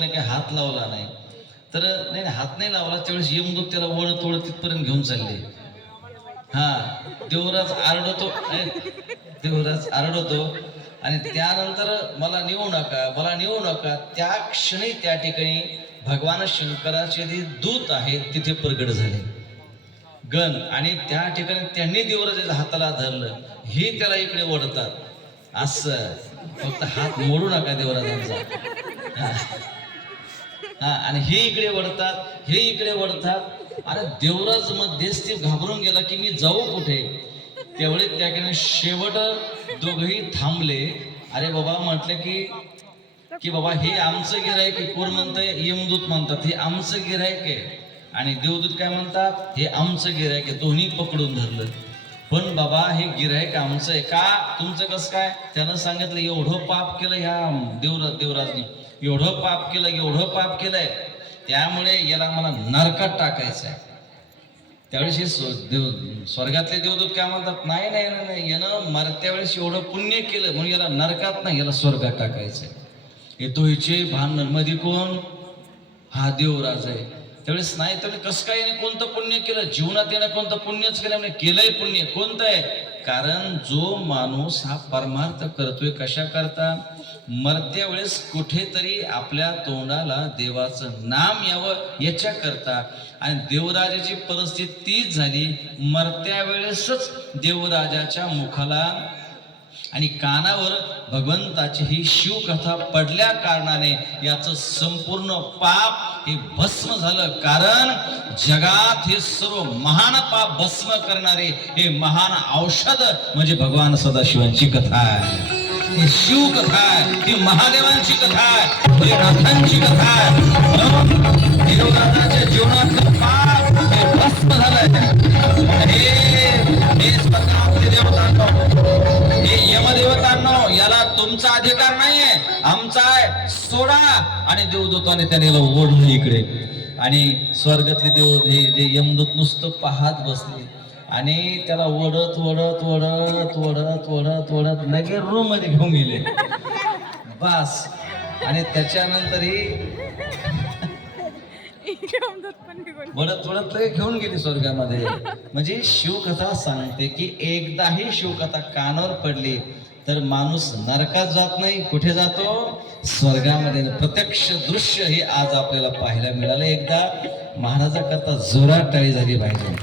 काही हात लावला नाही तर नाही हात नाही लावला त्यावेळेस यमदूत त्याला वळत वळत तिथपर्यंत घेऊन चालले. देवराज आरडतो, देवराज आरडतो आणि त्यानंतर मला नेऊ नका. त्या क्षणी त्या ठिकाणी भगवान शंकराचे जे दूत आहेत तिथे प्रगट झाले गण, आणि त्या ठिकाणी त्यांनी देवराजाच्या हाताला धरलं. हे त्याला इकडे ओढतात, असं फक्त हात मोडू नका देवराजांचा. आणि हे इकडे वळतात आणि देवराज मध्येच ते घाबरून गेला की मी जाऊ कुठे. त्यावेळी त्याकडे शेवट दोघही थांबले. अरे बाबा म्हटलं की बाबा हे आमचं गिऱ्हाईक आहे. कोण म्हणतंय? यमदूत म्हणतात हे आमचं गिऱ्हाईक आहे, आणि देवदूत काय म्हणतात? हे आमचं गिऱ्हाईक आहे. दोन्ही पकडून धरलं. पण बाबा हे गिऱ्हाईक आमचं आहे का? तुमचं कसं काय? त्यानं सांगितलं एवढं पाप केलं ह्या देवराजनी, एवढं पाप केलंय, त्यामुळे याला मला नरकात टाकायचं आहे. त्यावेळेस हे स्वर्गातले देवदूत काय म्हणतात? नाही, यानं मरत्या वेळेस एवढं पुण्य केलं म्हणून याला नरकात नाही, याला स्वर्गात टाकायचंय. येतो हिचे भांडण मध्ये कोण? हा देवराज आहे. त्यावेळेस नाही तर कसं काय याने कोणतं पुण्य केलं? जीवनात यानं कोणतं पुण्यच केलं? म्हणजे केलंय पुण्य कोणतं आहे? कारण जो माणूस हा परमार्थ करतोय कशा करता? मरत्या वेळेस कुठेतरी आपल्या तोंडाला देवाचं नाम यावं याच्या करता. आणि देवराजाची परिस्थिती तीच झाली. मरत्या वेळेसच देवराजाच्या मुखाला आणि कानावर भगवंताची ही शिवकथा पडल्या कारणाने याचं संपूर्ण पाप हे भस्म झालं. कारण जगात हे सर्व महान पाप भस्म करणारे हे महान औषध म्हणजे भगवान सदाशिवांची कथा आहे. ही शिवकथा आहे, ही महादेवांची कथा आहे, ही नाथांची कथा आहे. देवराजाच्या जीवनातलं पाप हे भस्म झालंय. हे स्वर्गातले देवतांनो, हे यमदेवतांनो, याला तुमचा अधिकार नाहीये, आमचा आहे. सोडा. आणि देवदूताने त्याने ओढलं इकडे, आणि स्वर्गातले देव जे यमदूत नुसतं पाहत बसले आणि त्याला ओढत लगे रूम मध्ये घेऊन गेले बस. आणि त्याच्यानंतरही वडत घेऊन गेली स्वर्गामध्ये. म्हणजे शिवकथा सांगते की एकदाही शिवकथा कानावर पडली तर माणूस नरकात जात नाही. कुठे जातो? स्वर्गामध्ये. प्रत्यक्ष दृश्य हे आज आपल्याला पाहायला मिळालं. एकदा महाराजा करता जोरात टाळी झाली पाहिजे.